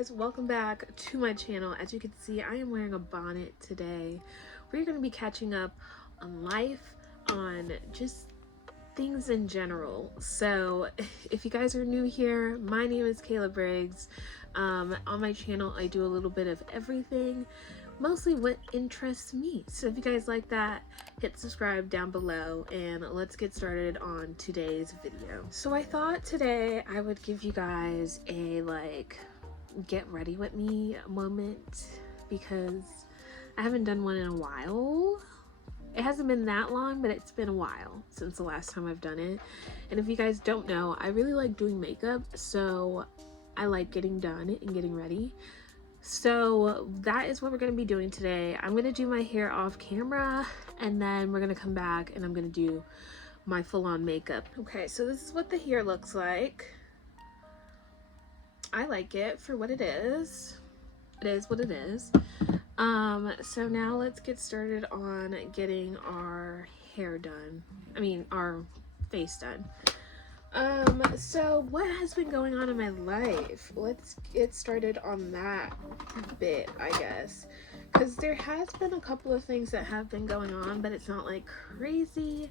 guys, welcome back to my channel. As you can see, I am wearing a bonnet today. We're going to be catching up on life, on just things in general. So if you guys are new here, my name is Kayla Briggs. On my channel I do a little bit of everything, mostly what interests me. So if you guys like that, hit subscribe down below and let's get started on today's video. So I thought today I would give you guys a get ready with me moment, because I haven't done one in a while. It hasn't been that long, but it's been a while since the last time I've done it. And if you guys don't know, I really like doing makeup, so I like getting done and getting ready. So that is what we're going to be doing today. I'm going to do my hair off camera, and then we're going to come back and I'm going to do my full-on makeup. Okay, so this is what the hair looks like. I like it for what it is. It is what it is. So now let's get started on getting our hair done. I mean, our face done. So what has been going on in my life? Let's get started on that bit, I guess. Because there has been a couple of things that have been going on, but it's not like crazy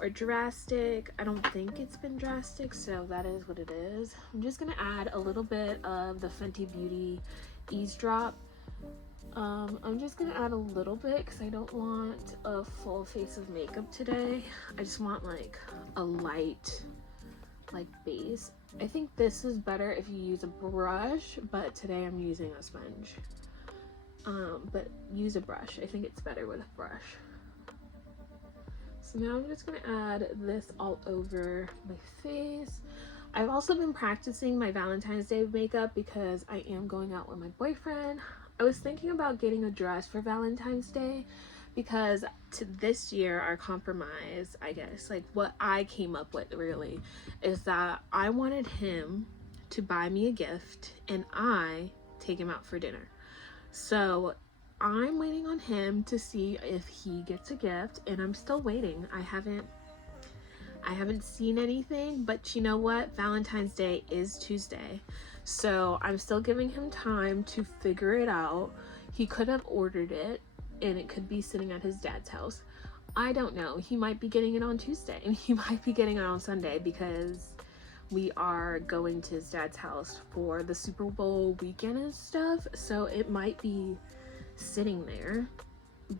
or drastic. I don't think it's been drastic, so that is what it is. I'm just gonna add a little bit of the Fenty Beauty Eavesdrop. I'm just gonna add a little bit because I don't want a full face of makeup today. I just want like a light base. I think this is better if you use a brush, but today I'm using a sponge. But use a brush. I think it's better with a brush. So now I'm just gonna add this all over my face. I've also been practicing my Valentine's Day makeup because I am going out with my boyfriend. I was thinking about getting a dress for Valentine's Day because this year our compromise, I guess, like what I came up with really, is that I wanted him to buy me a gift and I take him out for dinner. So I'm waiting on him to see if he gets a gift, and I'm still waiting. I haven't seen anything, but you know what? Valentine's Day is Tuesday. So I'm still giving him time to figure it out. He could have ordered it and it could be sitting at his dad's house. I don't know. He might be getting it on Tuesday and he might be getting it on Sunday because we are going to his dad's house for the Super Bowl weekend and stuff. So it might be sitting there,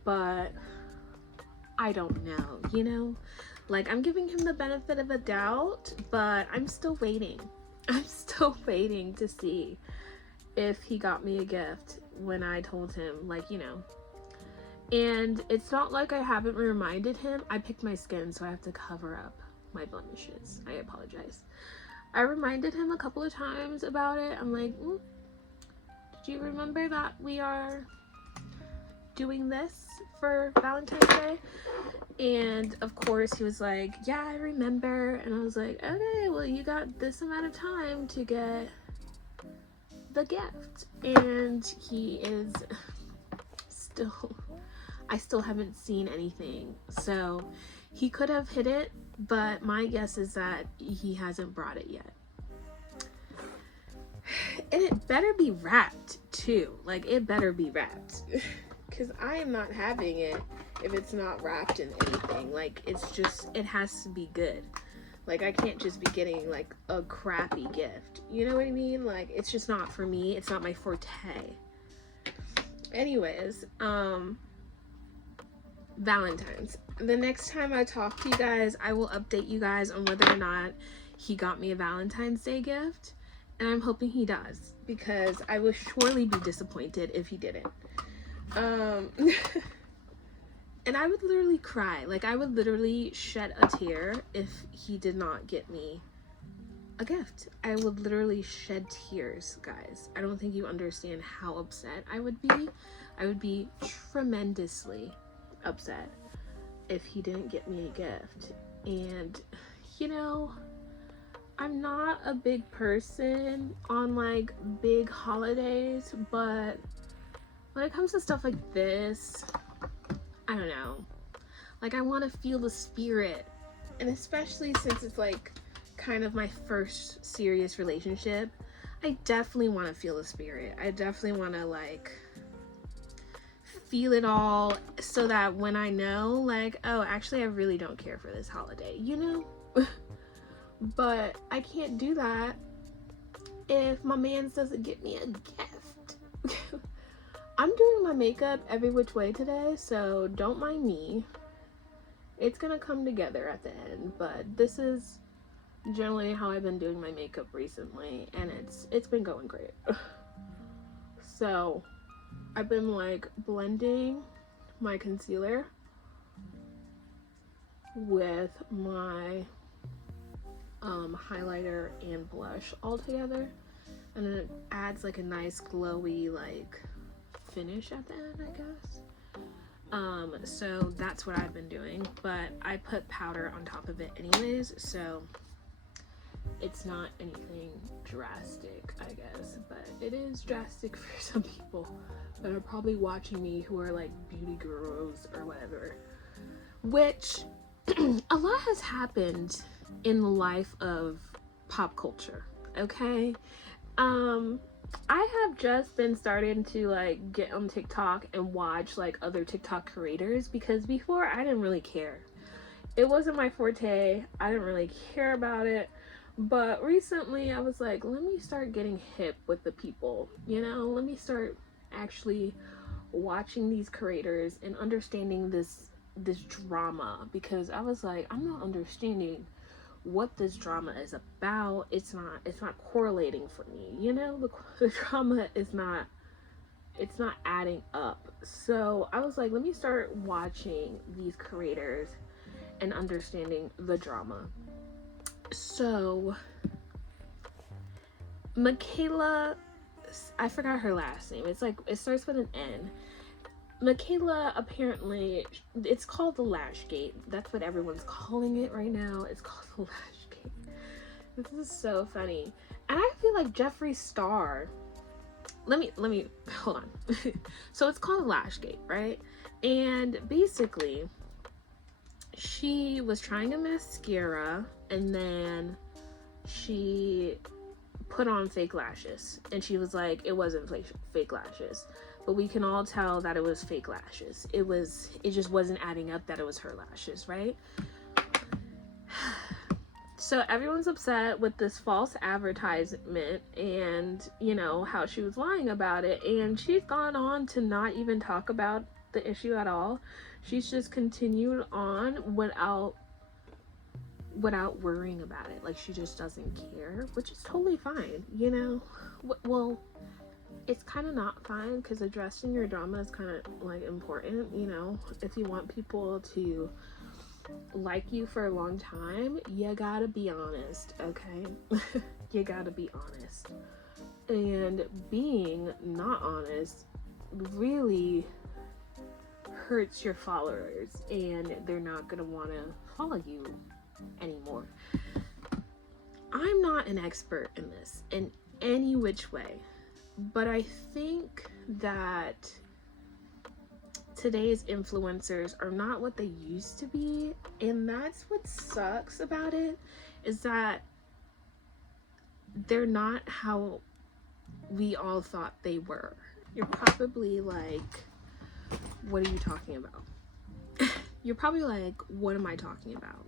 but I don't know, you know? Like, I'm giving him the benefit of a doubt, but I'm still waiting. I'm still waiting to see if he got me a gift when I told him, like, you know. And it's not like I haven't reminded him. I picked my skin, so I have to cover up my blemishes. I apologize. I reminded him a couple of times about it. I'm like, did you remember that we are doing this for Valentine's Day? And of course he was like, yeah, I remember. And I was like, okay, well, you got this amount of time to get the gift. And he is still, I still haven't seen anything. So he could have hit it, but my guess is that he hasn't brought it yet. And it better be wrapped too. Like, it better be wrapped. Because I am not having it if it's not wrapped in anything. Like, it's just, it has to be good. Like, I can't just be getting like a crappy gift, you know what I mean? Like, it's just not for me. It's not my forte. Anyways, Valentine's. The next time I talk to you guys, I will update you guys on whether or not he got me a Valentine's Day gift. And I'm hoping he does, because I will surely be disappointed if he didn't. And I would literally cry. Like, I would literally shed a tear if he did not get me a gift. I would literally shed tears, guys. I don't think you understand how upset I would be. I would be tremendously upset if he didn't get me a gift. And, you know, I'm not a big person on like big holidays, but when it comes to stuff like this, I don't know. Like, I want to feel the spirit. And especially since it's like kind of my first serious relationship, I definitely want to feel the spirit. I definitely want to like feel it all, so that when I know, like, oh, actually I really don't care for this holiday, you know? But I can't do that if my man doesn't get me a gift. I'm doing my makeup every which way today, so don't mind me. It's gonna come together at the end, but this is generally how I've been doing my makeup recently, and it's been going great. So I've been like blending my concealer with my highlighter and blush all together, and then it adds like a nice glowy like finish at the end, I guess. So that's what I've been doing, but I put powder on top of it anyways, so it's not anything drastic, I guess, but it is drastic for some people that are probably watching me who are like beauty gurus or whatever, which a lot has happened in the life of pop culture, okay? I have just been starting to like get on TikTok and watch like other TikTok creators, because before I didn't really care. It wasn't my forte. I didn't really care about it. But recently I was like, let me start getting hip with the people, you know? Let me start actually watching these creators and understanding this drama, because I was like, I'm not understanding what this drama is about. It's not correlating for me, you know? The drama is not, it's not adding up. So I was like, let me start watching these creators and understanding the drama. So Michaela, I forgot her last name. It's like, it starts with an N. Michaela, apparently, it's called the Lashgate. That's what everyone's calling it right now. It's called the Lashgate. This is so funny. And I feel like Jeffree Star, let me hold on. So it's called Lashgate, right? And basically, she was trying a mascara, and then she put on fake lashes, and she was like, it wasn't fake lashes, but we can all tell that it was fake lashes. It just wasn't adding up that it was her lashes, right? So everyone's upset with this false advertisement, and you know how she was lying about it, and she's gone on to not even talk about the issue at all. She's just continued on without worrying about it. Like, she just doesn't care, which is totally fine, you know? Well, it's kind of not fine, because addressing your drama is kind of like important, you know? If you want people to like you for a long time, you gotta be honest, okay? You gotta be honest. And being not honest really hurts your followers, and they're not gonna want to follow you anymore. I'm not an expert in this in any which way, but I think that today's influencers are not what they used to be, and that's what sucks about it, is that they're not how we all thought they were. You're probably like, what are you talking about? You're probably like, what am I talking about?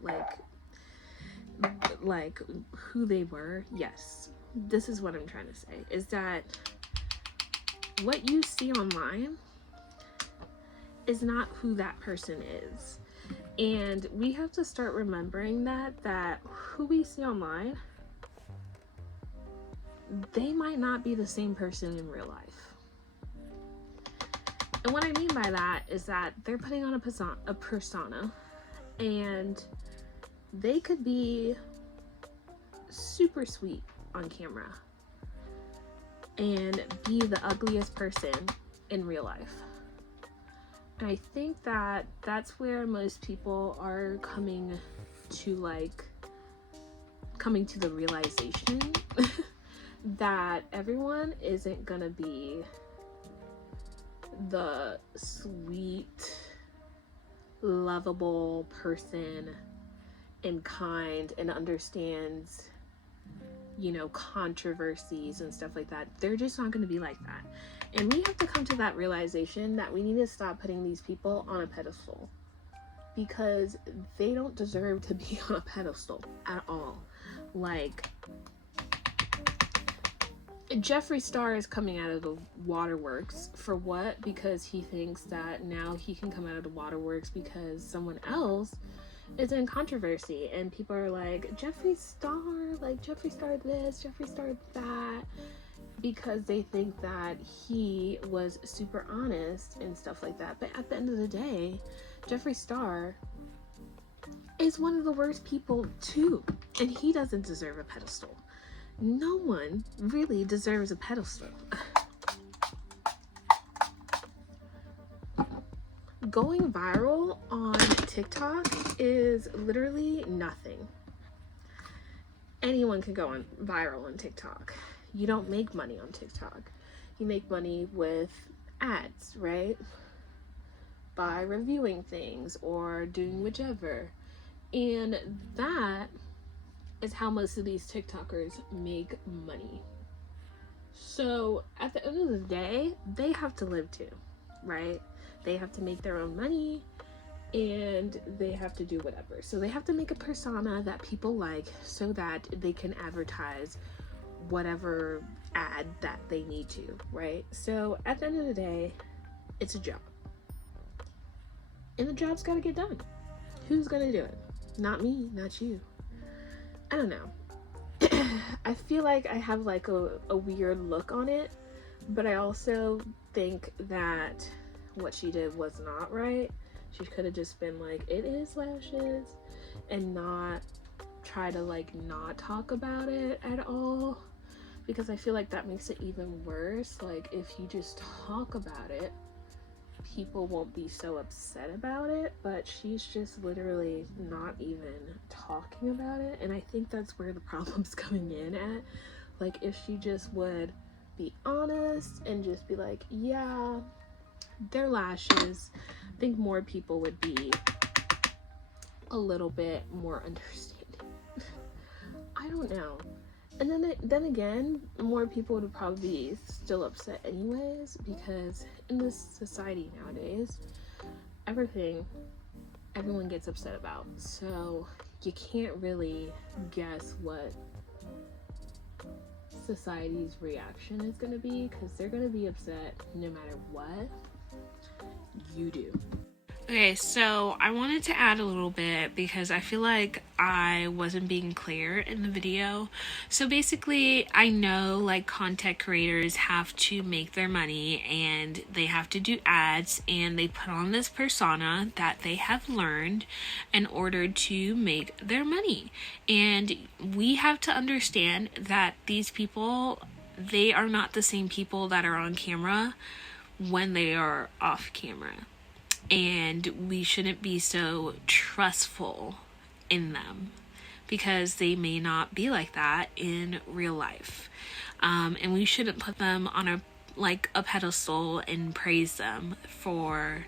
Like who they were? Yes, this is what I'm trying to say, is that what you see online is not who that person is. And we have to start remembering that who we see online, they might not be the same person in real life. And what I mean by that is that they're putting on a persona, and they could be super sweet on camera and be the ugliest person in real life. And I think that that's where most people are coming to the realization that everyone isn't gonna be the sweet, lovable person and kind and understands you know, controversies and stuff like that. They're just not going to be like that. And we have to come to that realization that we need to stop putting these people on a pedestal, because they don't deserve to be on a pedestal at all. Like, Jeffree Star is coming out of the waterworks for what? Because he thinks that now he can come out of the waterworks because someone else is in controversy, and people are like, Jeffree Star, like Jeffree Star this, Jeffree Star that, because they think that he was super honest and stuff like that. But at the end of the day, Jeffree Star is one of the worst people too, and he doesn't deserve a pedestal. No one really deserves a pedestal. Going viral on TikTok is literally nothing. Anyone can go on viral on TikTok. You don't make money on TikTok. You make money with ads, right? By reviewing things or doing whichever. And that is how most of these TikTokers make money. So at the end of the day, they have to live too, right? They have to make their own money, and they have to do whatever. So they have to make a persona that people like so that they can advertise whatever ad that they need to, right? So at the end of the day, it's a job. And the job's got to get done. Who's going to do it? Not me, not you. I don't know. I feel like I have like a weird look on it, but I also think that what she did was not right. She could have just been like, it is lashes, and not try to like not talk about it at all, because I feel like that makes it even worse. Like, if you just talk about it, people won't be so upset about it, but she's just literally not even talking about it. And I think that's where the problem's coming in at. Like, if she just would be honest and just be like, yeah, they're lashes, I think more people would be a little bit more understanding. I don't know. And then again, more people would probably be still upset anyways, because in this society nowadays, everyone gets upset about. So you can't really guess what society's reaction is going to be, because they're going to be upset no matter what you do. Okay, so I wanted to add a little bit because I feel like I wasn't being clear in the video. So basically, I know like content creators have to make their money, and they have to do ads, and they put on this persona that they have learned in order to make their money. And we have to understand that these people, they are not the same people that are on camera when they are off camera. And we shouldn't be so trustful in them, because they may not be like that in real life. And we shouldn't put them on a pedestal and praise them for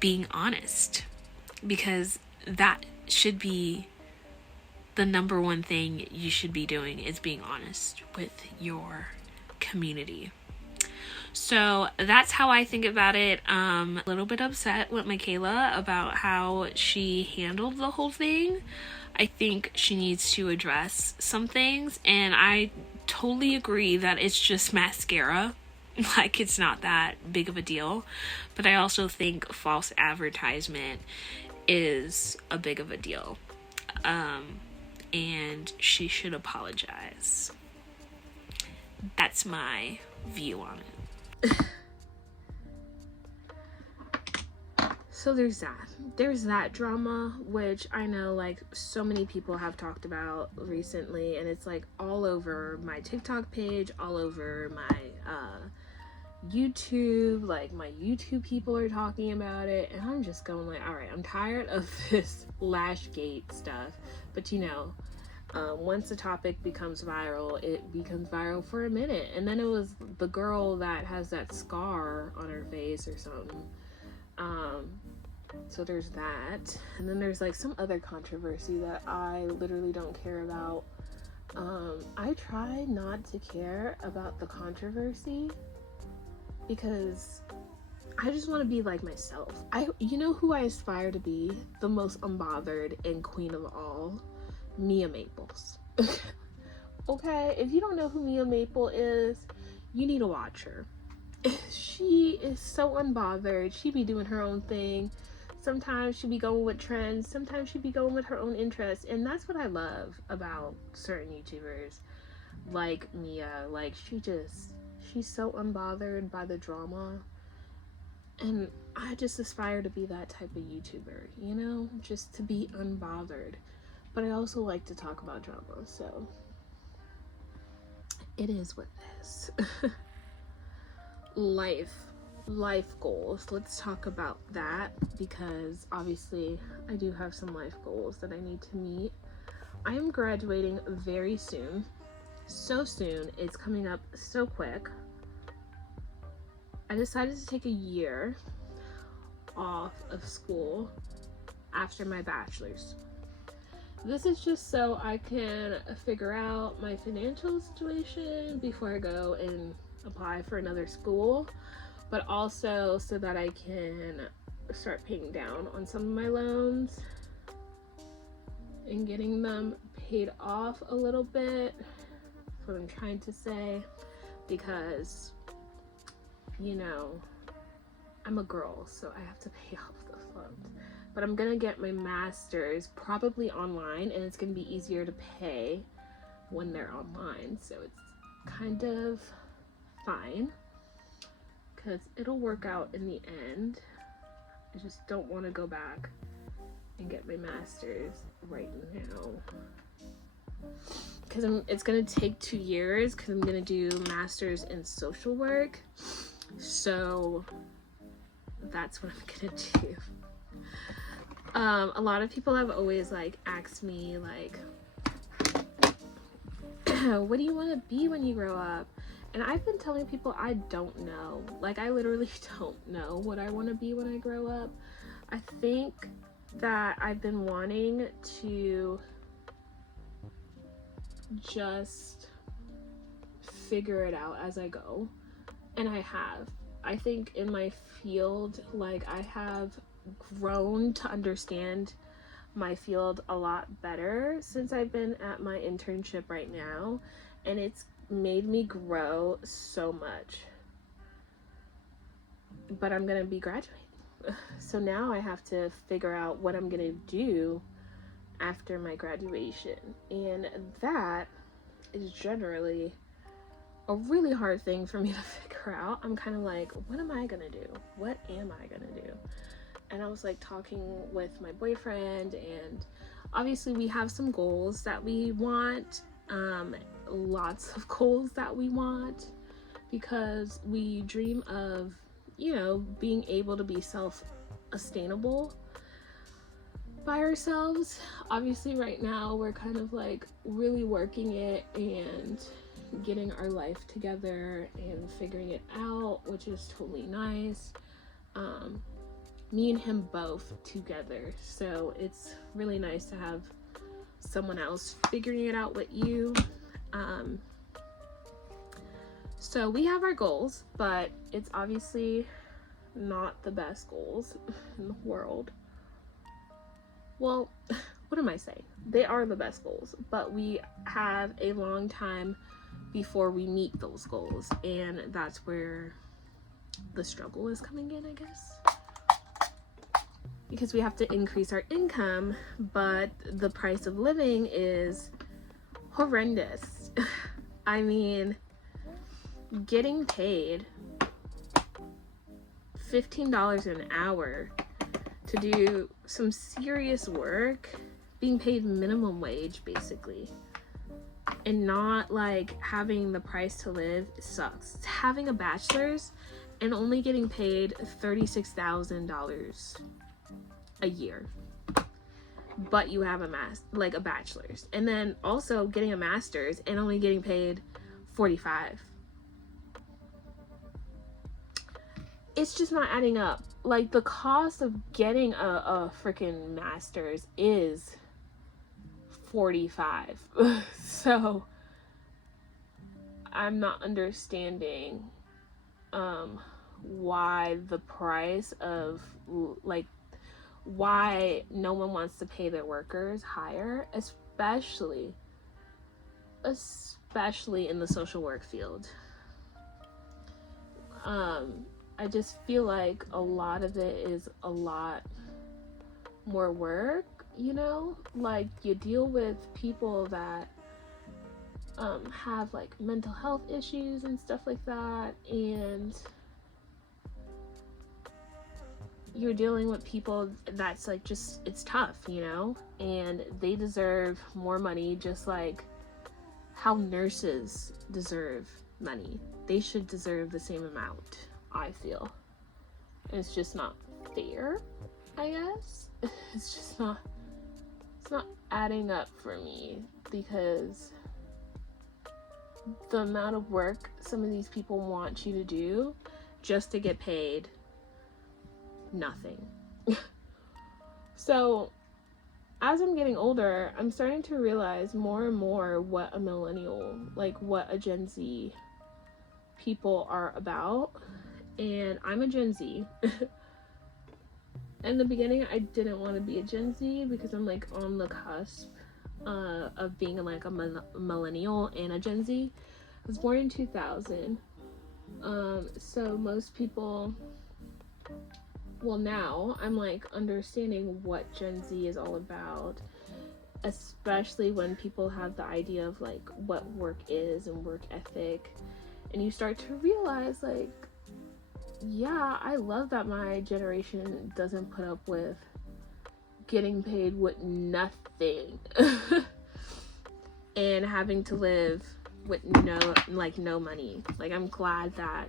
being honest, because that should be the number one thing you should be doing, is being honest with your community. So that's how I think about it. A little bit upset with Michaela about how she handled the whole thing. I think she needs to address some things, and I totally agree that it's just mascara. Like, it's not that big of a deal. But I also think false advertisement is a big of a deal. And she should apologize. That's my view on it. So there's that drama, which I know like so many people have talked about recently, and it's like all over my TikTok page, all over my YouTube. Like, my YouTube people are talking about it, and I'm just going like, all right, I'm tired of this Lashgate stuff. But you know, once a topic becomes viral, it becomes viral for a minute. And then it was the girl that has that scar on her face or something. So there's that. And then there's like some other controversy that I literally don't care about. I try not to care about the controversy because I just want to be like myself. You know who I aspire to be? The most unbothered and queen of all, Mia Maples. Okay, if you don't know who Mia Maple is, you need to watch her. She is so unbothered. She be doing her own thing. Sometimes she be going with trends. Sometimes she be going with her own interests. And that's what I love about certain YouTubers like Mia. Like, she's so unbothered by the drama. And I just aspire to be that type of YouTuber, you know? Just to be unbothered. But I also like to talk about drama, so it is what it is. Life goals. Let's talk about that, because obviously I do have some life goals that I need to meet. I am graduating very soon. So soon. It's coming up so quick. I decided to take a year off of school after my bachelor's. This is just so I can figure out my financial situation before I go and apply for another school, but also so that I can start paying down on some of my loans and getting them paid off a little bit. That's what I'm trying to say, because, you know, I'm a girl, so I have to pay off those loans. But I'm gonna get my master's probably online, and it's gonna be easier to pay when they're online, so it's kind of fine because it'll work out in the end. I just don't want to go back and get my master's right now because it's gonna take 2 years, because I'm gonna do master's in social work, so that's what I'm gonna do. A lot of people have always like asked me like, what do you want to be when you grow up? And I've been telling people I don't know. Like, I literally don't know what I want to be when I grow up. I think that I've been wanting to just figure it out as I go, and I have. I think in my field, like, I have grown to understand my field a lot better since I've been at my internship right now, and it's made me grow so much. But I'm gonna be graduating, so now I have to figure out what I'm gonna do after my graduation, and that is generally a really hard thing for me to figure out. I'm kind of like, what am I gonna do? What am I gonna do? And I was like talking with my boyfriend, and obviously we have some goals that we want, lots of goals that we want, because we dream of, you know, being able to be self-sustainable by ourselves. Obviously right now we're kind of like really working it and getting our life together and figuring it out, which is totally nice. Me and him both together, so it's really nice to have someone else figuring it out with you. So we have our goals, but it's obviously not the best goals in the world. Well, what am I saying? They are the best goals, but we have a long time before we meet those goals, and that's where the struggle is coming in, I guess. Because we have to increase our income, but the price of living is horrendous. I mean, getting paid $15 an hour to do some serious work, being paid minimum wage basically, and not like having the price to live, sucks. Having a bachelor's and only getting paid $36,000 a year, but you have a bachelor's, and then also getting a master's and only getting paid $45. It's just not adding up. Like, the cost of getting a freaking master's is 45. So I'm not understanding why the price of, like, why no one wants to pay their workers higher, especially in the social work field. I just feel like a lot of it is a lot more work, you know? Like, you deal with people that have like mental health issues and stuff like that, and you're dealing with people that's like, just, it's tough, you know? And they deserve more money, just like how nurses deserve money. They should deserve the same amount, I feel. And it's just not fair, I guess. It's not adding up for me, because the amount of work some of these people want you to do just to get paid nothing. So as I'm getting older, I'm starting to realize more and more what a millennial, like what a Gen Z people are about. And I'm a Gen Z. In the beginning, I didn't want to be a Gen Z because I'm like on the cusp of being like a millennial and a Gen Z. I was born in 2000. So most people, well, now I'm like understanding what Gen Z is all about, especially when people have the idea of like what work is and work ethic, and you start to realize like, yeah, I love that my generation doesn't put up with getting paid with nothing and having to live with no money. Like, I'm glad that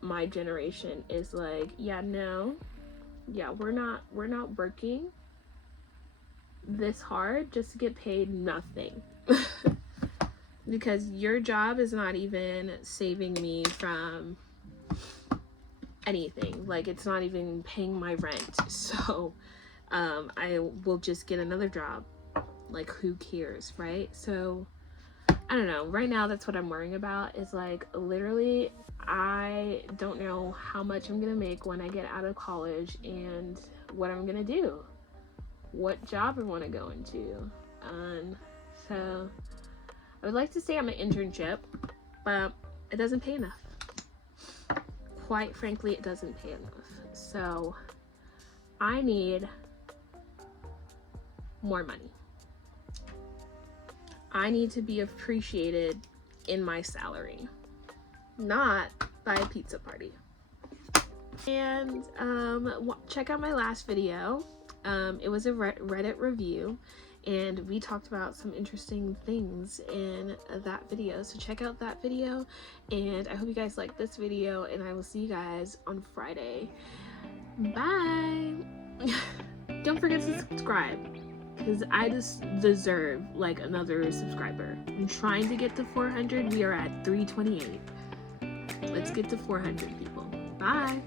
my generation is like, we're not working this hard just to get paid nothing. Because your job is not even saving me from anything. Like, it's not even paying my rent. So I will just get another job. Like, who cares, right? So I don't know. Right now, that's what I'm worrying about, is like, literally, I don't know how much I'm gonna make when I get out of college and what I'm gonna do, what job I want to go into. So I would like to say I'm an internship, but it doesn't pay enough. Quite frankly, it doesn't pay enough. So I need more money. I need to be appreciated in my salary, not by a pizza party. And check out my last video. It was a Reddit review, and we talked about some interesting things in that video. So check out that video, and I hope you guys like this video, and I will see you guys on Friday. Bye. Don't forget to subscribe, because I just deserve like another subscriber. I'm trying to get to 400. We are at 328. Let's get to 400 people. Bye.